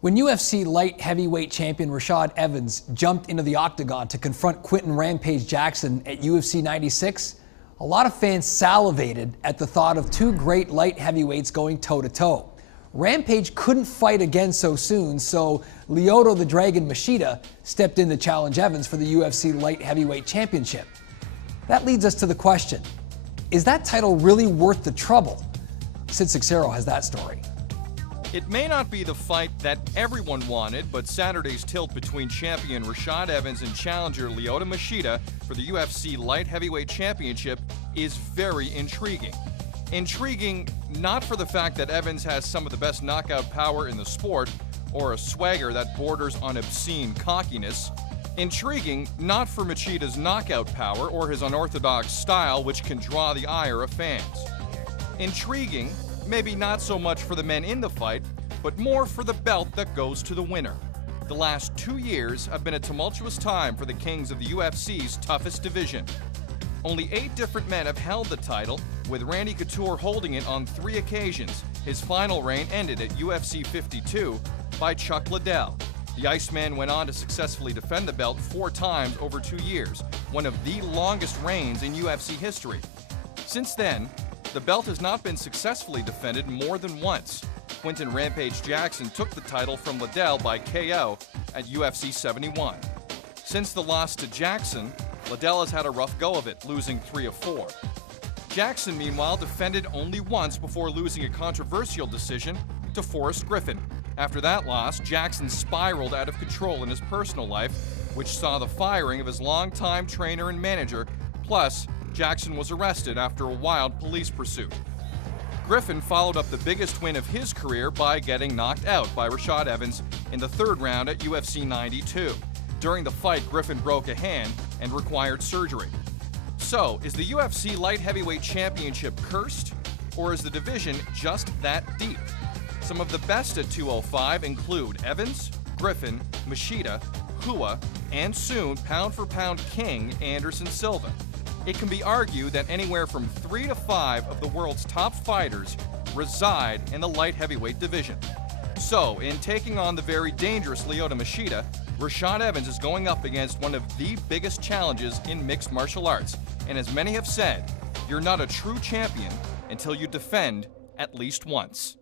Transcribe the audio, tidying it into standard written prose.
When UFC light heavyweight champion Rashad Evans jumped into the octagon to confront Quinton Rampage Jackson at UFC 96, a lot of fans salivated at the thought of two great light heavyweights going toe-to-toe. Rampage couldn't fight again so soon, so Lyoto the Dragon Machida stepped in to challenge Evans for the UFC light heavyweight championship. That leads us to the question, is that title really worth the trouble? Sid Seixeiro has that story. It may not be the fight that everyone wanted, but Saturday's tilt between champion Rashad Evans and challenger Lyoto Machida for the UFC Light Heavyweight Championship is very intriguing. Intriguing not for the fact that Evans has some of the best knockout power in the sport, or a swagger that borders on obscene cockiness. Intriguing not for Machida's knockout power or his unorthodox style, which can draw the ire of fans. Intriguing, maybe not so much for the men in the fight, but more for the belt that goes to the winner. The last 2 years have been a tumultuous time for the kings of the UFC's toughest division. Only 8 different men have held the title, with Randy Couture holding it on 3 occasions. His final reign ended at UFC 52 by Chuck Liddell. The Iceman went on to successfully defend the belt 4 times over 2 years, one of the longest reigns in UFC history. Since then, the belt has not been successfully defended more than once. Quinton Rampage Jackson took the title from Liddell by KO at UFC 71. Since the loss to Jackson, Liddell has had a rough go of it, losing 3 of 4. Jackson, meanwhile, defended only once before losing a controversial decision to Forrest Griffin. After that loss, Jackson spiraled out of control in his personal life, which saw the firing of his longtime trainer and manager, plus Jackson was arrested after a wild police pursuit. Griffin followed up the biggest win of his career by getting knocked out by Rashad Evans in the 3rd round at UFC 92. During the fight, Griffin broke a hand and required surgery. So, is the UFC Light Heavyweight Championship cursed, or is the division just that deep? Some of the best at 205 include Evans, Griffin, Machida, Rua, and soon pound-for-pound king Anderson Silva. It can be argued that anywhere from 3 to 5 of the world's top fighters reside in the light heavyweight division. So, in taking on the very dangerous Lyoto Machida, Rashad Evans is going up against one of the biggest challenges in mixed martial arts. And as many have said, you're not a true champion until you defend at least once.